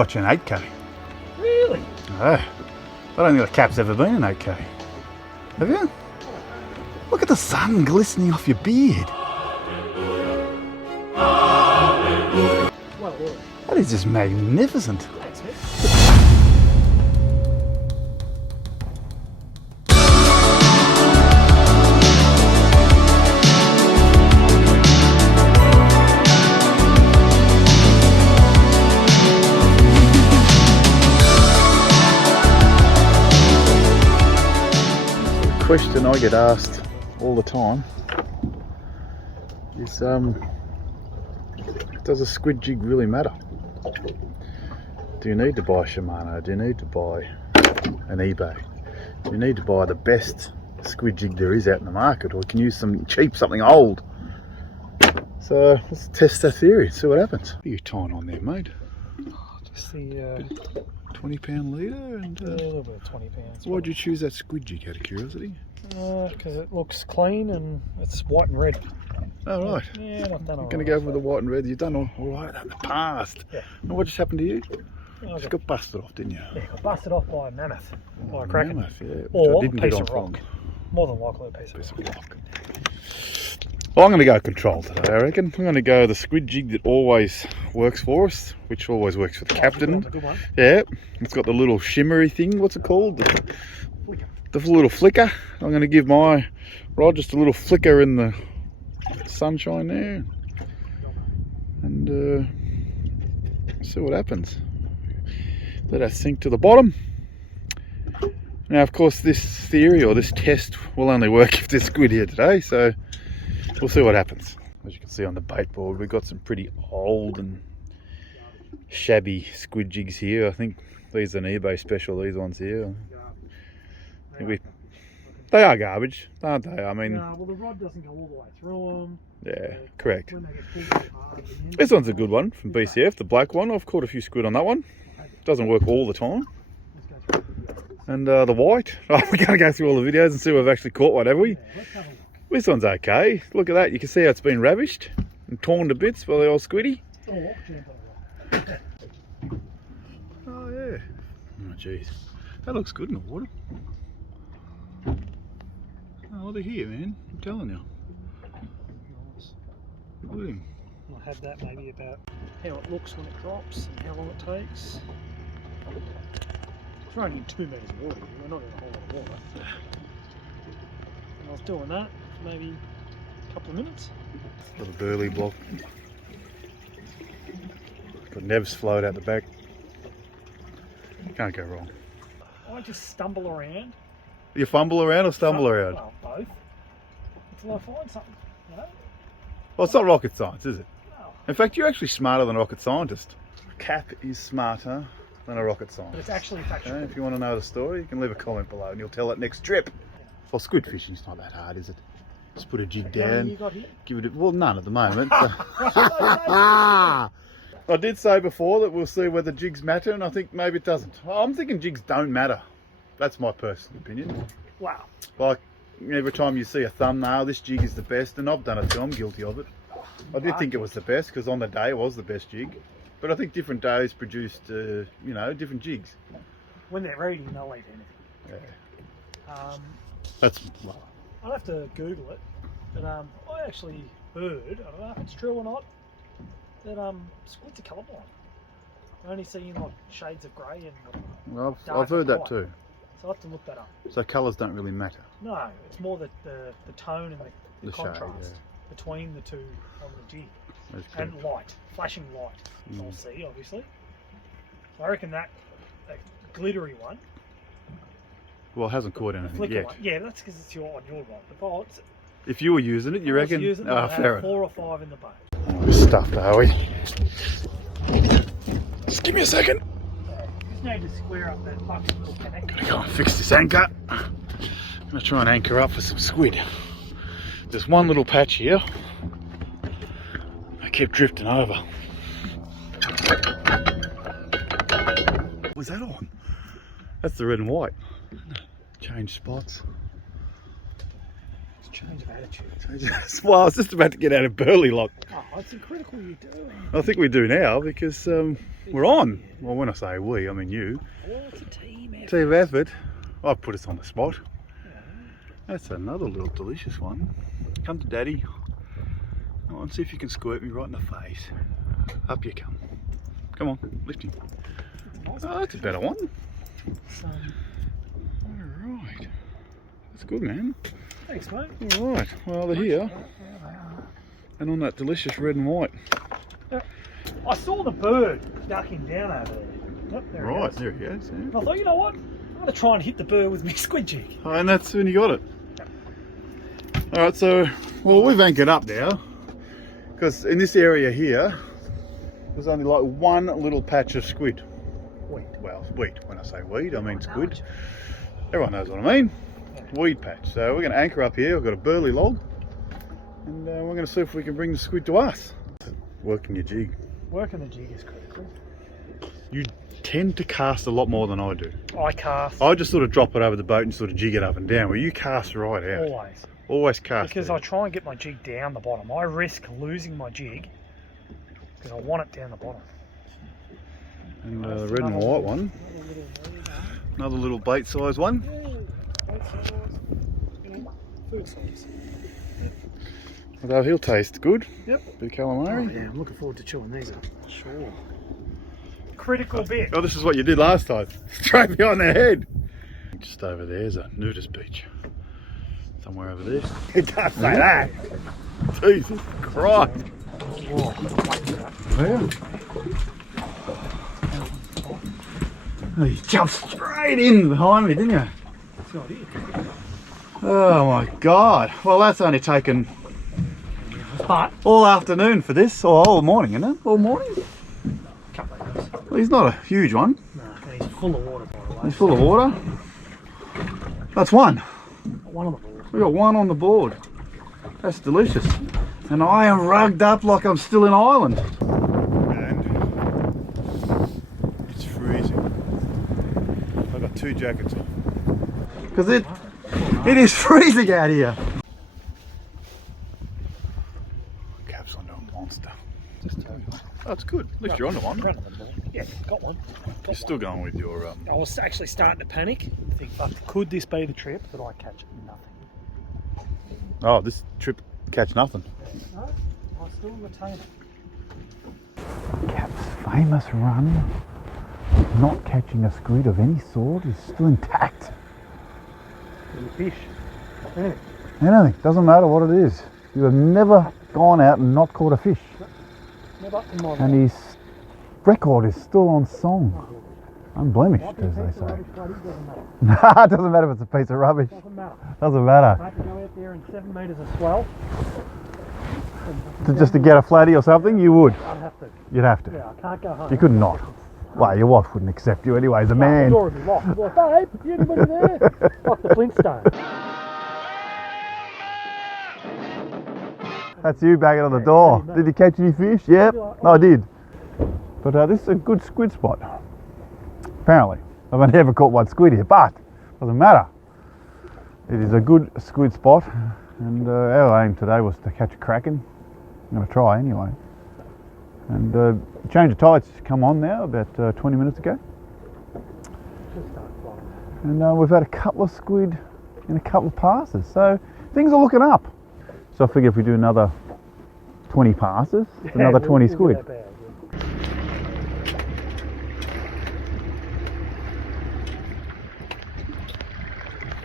got you an 8K. Really? Oh, I don't think the cap's ever been an 8K. Have you? Look at the sun glistening off your beard. Well, look. That is just magnificent. Thanks, mate. The question I get asked all the time is, does a squid jig really matter? Do you need to buy Shimano? Do you need to buy an eBay? Do you need to buy the best squid jig there is out in the market, or can you use some cheap, something old? So let's test that theory, see what happens. What are you tying on there, mate? Just the 20-pound leader, and a little bit of 20 pounds. why'd you choose that squid jig out of curiosity? Because it looks clean and it's white and red. Oh right. Yeah, I've done all Going to go with the white and red. You've done all right with that in the past. Yeah. And what just happened to you? I Just got busted off, didn't you? Yeah, got busted off by a mammoth, by a kraken, Mammoth, yeah, which or I didn't a piece get of on rock. film. More than likely a piece Piece of of rock. rock. Well, I'm going to go control today, I reckon. I'm going to go the squid jig that always works for us, which always works for the captain. Good one. Yeah, it's got the little shimmery thing. What's it called? The little flicker. I'm going to give my rod just a little flicker in the sunshine there, and see what happens. Let us sink to the bottom. Now, of course, this theory or this test will only work if there's squid here today, so we'll see what happens. As you can see on the bait board, we've got some pretty old and shabby squid jigs here. I think these are an eBay special, these ones here. They are garbage, aren't they? I mean, No, well, the rod doesn't go all the way through them. yeah, correct. When they get pulled too hard, This one's a good one from BCF, the black one. I've caught a few squid on that one. Doesn't work all the time. let's go through the video. And the white, oh, we're going to go through all the videos and see if we've actually caught one, have we? Yeah, let's have a look. This one's okay. Look at that. You can see how it's been ravished and torn to bits by the old squiddy. Oh, jump on the rock. Oh, yeah. Oh, jeez. That looks good in the water. Oh, they're here, man. I'm telling you. Nice. Look at him. I'll have that maybe about how it looks when it drops and how long it takes. It's running in 2 metres of water, we're not in a whole lot of water. And I was doing that for maybe a couple of minutes. Little burley block. Got Nev's float out the back. Can't go wrong. I just stumble around. You fumble around or stumble around? Well, both. Until I find something, you know? Well, it's not rocket science, is it? No. In fact, you're actually smarter than a rocket scientist. Cap is smarter than a rocket But scientist. it's actually factual. Okay, if you want to know the story, you can leave a comment below and you'll tell it next trip. Well, squid fishing's not that hard, is it? Just put a jig How many down, you got here? give it a... Well, none at the moment. I did say before that we'll see whether jigs matter, and I think maybe it doesn't. I'm thinking jigs don't matter. That's my personal opinion. Wow. Like, every time you see a thumbnail, this jig is the best, and I've done it too, I'm guilty of it. I did think it was the best, because on the day it was the best jig. But I think different days produced, you know, different jigs. When they're reading, they'll eat anything. Yeah. That's, well, I'll have to Google it. But I actually heard, I don't know if it's true or not, that squids are colourblind. I only see in like shades of grey and well, dark I've heard and that white. too. So I'll have to look that up. So colours don't really matter. No, it's more the tone and the The shade, contrast between the two on the jig. That's And correct. light, flashing light. I'll see, obviously. So I reckon that glittery one, Well, it hasn't caught anything flicker yet. one, yeah, that's because it's on your rod. If I was If you were using it, you reckon? using it, Ah, I'd have fair enough. 4 or 5 in the boat. We're stuffed, are we? Just give me a second. Just need to square up that fucking little connect. Gotta go and fix this anchor. I'm gonna try and anchor up for some squid. There's one little patch here. I kept drifting over. What was that on? That's the red and white. Change spots. change of attitude. Well, I was just about to get out of Burley lock. Oh, it's incredible you do. I think we do now because we're on. Well, when I say we, I mean you. Oh, it's a team effort. Team effort. I've put us on the spot. That's another little delicious one. Come to Daddy. Oh, and see if you can squirt me right in the face. Up you come. Come on, lift him. Oh, that's a better one. Alright. That's good, man. Thanks, mate. Alright, well, they're here. And on that delicious red and white. I saw the bird ducking down over there. Yep, there Right, he there he is. And Yeah. I thought, you know what? I'm going to try and hit the bird with my squid jig. Oh, and that's when you got it. Alright, so, well, we've anchored up now. Because in this area here, there's only like one little patch of squid. Weed. Well, weed. When I say weed, I mean squid. Everyone knows what I mean. Weed patch. So we're going to anchor up here. We've got a burley log. And we're going to see if we can bring the squid to us. Working your jig. Working the jig is critical. You tend to cast a lot more than I do. I cast. I just sort of drop it over the boat and sort of jig it up and down, where you cast right out. Always. Always cast. Because there. I try and get my jig down the bottom. I risk losing my jig because I want it down the bottom. And the red and white one. Another little bait size one. Food size. Although he'll taste good. Yep. Bit of calamari. Oh, yeah, I'm looking forward to chewing these up. Sure. Critical bit. Oh, this is what you did last time. Straight behind the head. Just over there's a nudist beach. Somewhere over there. You can't say that. Jesus Christ. Yeah. Oh, you jumped straight in behind me, didn't you? That's not it. Oh my God. Well, that's only taken But all afternoon for this, or all morning, isn't it? All morning? a couple of hours. Well, he's not a huge one. No, and he's full of water, by the way. He's full of water. That's one. One on the board. We got one on the board. That's delicious. And I am rugged up like I'm still in Ireland. And it's freezing. I've got 2 jackets on. Because it is freezing out here. Cap's onto a monster. Oh, it's good. At least you're onto one. Front of the board. Yeah, got one. You're still going with your... I was actually starting to panic. Think, fuck, could this be the trip that I catch nothing? Oh, this trip catch nothing. No, I still retain it. Cap's famous run, not catching a squid of any sort, is still intact. Little fish. Anything. Anything, doesn't matter what it is. You have never gone out and not caught a fish. Never in my And his record is still on song. Unblemished, as they say. Doesn't matter. Nah, it doesn't matter if it's a piece of rubbish. Doesn't matter. Doesn't matter. I have to go out there in 7 metres of swell. Just to get a flatty or something, you would. I'd have to. You'd have to. Yeah, I can't go home. You could not. Well, your wife wouldn't accept you anyway as a The man. door would be locked. I'd be like, babe, you anybody there? Like the Flintstones. That's you banging on the door. Did you catch any fish? Yep. No, I did. But this is a good squid spot. Apparently. I've only ever caught one squid here, but doesn't matter. It is a good squid spot, and our aim today was to catch a kraken. I'm going to try anyway. And change of tides come on now about 20 minutes ago. And we've had a couple of squid in a couple of passes, so things are looking up. So I figure if we do another 20 passes, it's another 20 squid.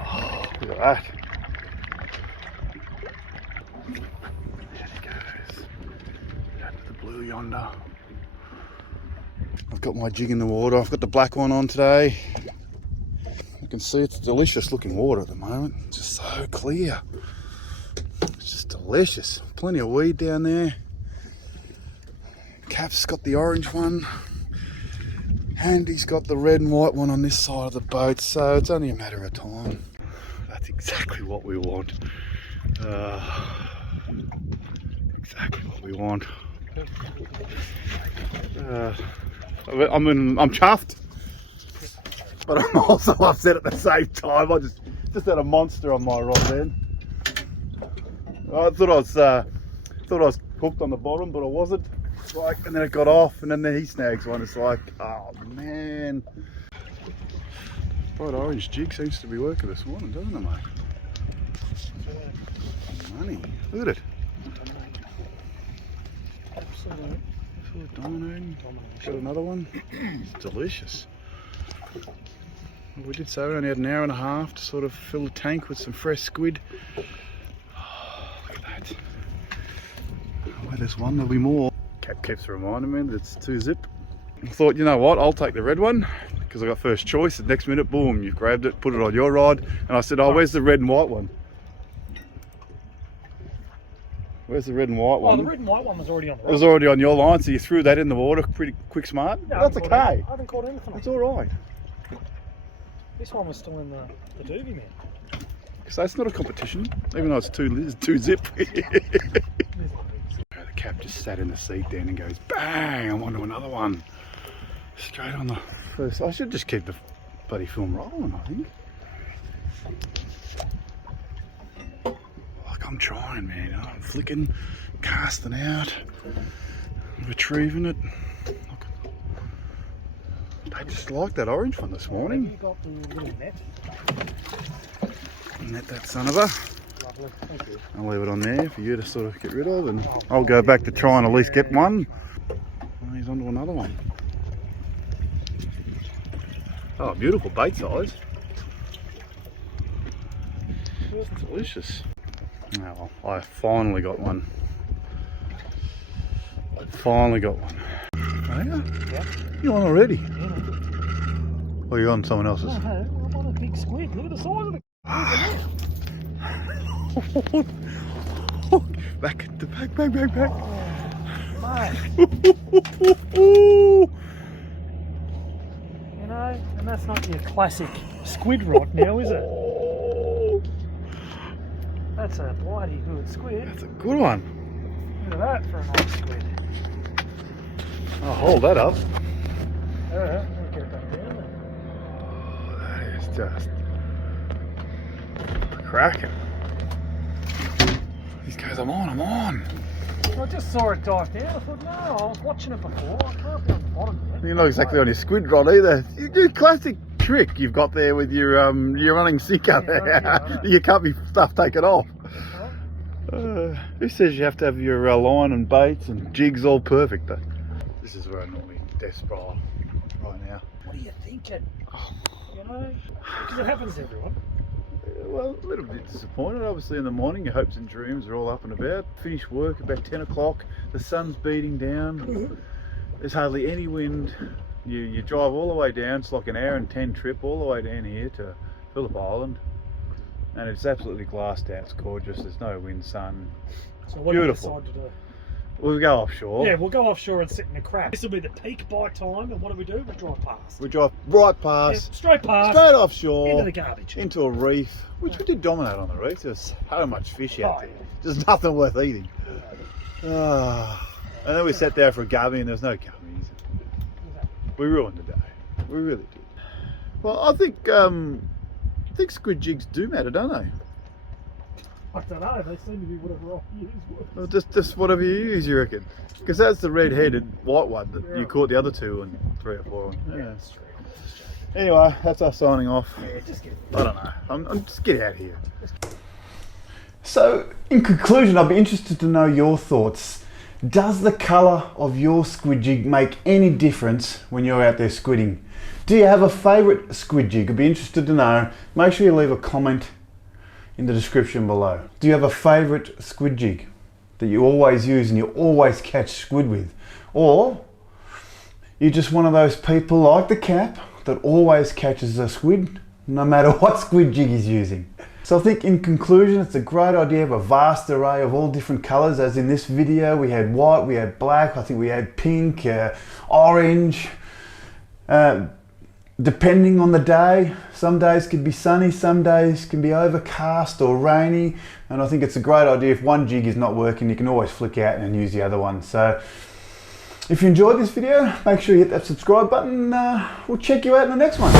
Oh, look at that. There he goes. Down to the blue yonder. I've got my jig in the water. I've got the black one on today. You can see it's delicious looking water at the moment. It's just so clear. It's just delicious. Plenty of weed down there. Cap's got the orange one. And he's got the red and white one on this side of the boat. So it's only a matter of time. That's exactly what we want. Exactly what we want. I'm chuffed, but I'm also upset at the same time. I just had a monster on my rod then. I thought I was hooked on the bottom, but I wasn't. Like, and then it got off, and then he snags one. It's like, oh man. Bright orange jig seems to be working this morning, doesn't it, mate? Money. Look at it. Absolutely. Dominating. Got another one. It's delicious. Well, we did say we only had an hour and a half to sort of fill the tank with some fresh squid. Oh, look at that. Where there's one, there'll be more. Cap keeps reminding me that it's 2-zip. I thought, you know what, I'll take the red one because I got first choice. The next minute, boom, you've grabbed it, put it on your rod, and I said, oh, where's the red and white one? Where's the red and white one? Oh, the red and white one was already on the rod. It was already on your line, so you threw that in the water pretty quick smart. No, That's okay. I haven't caught anything. It's all right. This one was still in the doobie, man. So that's not a competition, even though it's 2-zip. The cap just sat in the seat then and goes bang, I'm onto another one. Straight on the first. I should just keep the bloody film rolling, I think. Like I'm trying, man. I'm flicking, casting out, retrieving it. Look. They just like that orange one this morning. You got the little net. Net that son of a. Lovely, thank you. I'll leave it on there for you to sort of get rid of, and I'll go back to try and at least get one. Oh, he's onto another one. Oh, beautiful bait size. It's delicious. Oh, well, I finally got one. Finally got one. Oh, yeah? Yeah. You're on already? Yeah. Or you're on someone else's? No, I'm on a big squid. Look at the size of the Back, back. Oh, mate. You know, and that's not your classic squid rod now, is it? That's a bloody good squid. That's a good one. Look at that for a nice squid. I'll hold that up. Yeah, let me get that down there. Oh, that is just cracking. These guys, I'm on. I just saw it dive down. I thought, no, I was watching it before. I can't be on the bottom yet. You're not exactly on your squid rod either. You do a classic trick you've got there with your running sinker there. Yeah. You can't be stuff taken off. Huh? Who says you have to have your line and baits and jigs all perfect though? This is where I normally desperate right now. What are you thinking? You know? Because it happens to everyone. Well, a little bit disappointed. Obviously in the morning your hopes and dreams are all up and about. Finish work about 10 o'clock, the sun's beating down, there's hardly any wind. You drive all the way down, it's like an hour and 10 trip all the way down here to Phillip Island, and it's absolutely glassed out, it's gorgeous, there's no wind, sun, So what beautiful. do we decide to do? We'll go offshore. Yeah, we'll go offshore and sit in the crap. This will be the peak bite time, and what do? We drive past. We drive right Yeah, past, straight past, straight offshore, into the garbage. into a reef, which we did dominate on the reef. There was so much fish out there. Yeah. There's nothing worth eating. And then we sat there for a gummy and there was no gummies. We ruined the day. We really did. Well, I think squid jigs do matter, don't they? I don't know, they seem to be whatever I use. Well, just whatever you use, you reckon? Because that's the red-headed white one that you caught the other two and 3 or 4 on. Yeah. That's true. Anyway, that's us signing off. Yeah, just get I don't know. I'm just get out of here. So, in conclusion, I'd be interested to know your thoughts. Does the colour of your squid jig make any difference when you're out there squidding? Do you have a favourite squid jig? I'd be interested to know. Make sure you leave a comment in the description below. Do you have a favourite squid jig that you always use and you always catch squid with? Or you're just one of those people like the Cap that always catches a squid no matter what squid jig he's using? So I think in conclusion, it's a great idea to have a vast array of all different colours. As in this video, we had white, we had black, I think we had pink, orange. Depending on the day, some days could be sunny, some days can be overcast or rainy. And I think it's a great idea if one jig is not working, you can always flick out and use the other one. So if you enjoyed this video, make sure you hit that subscribe button. We'll check you out in the next one.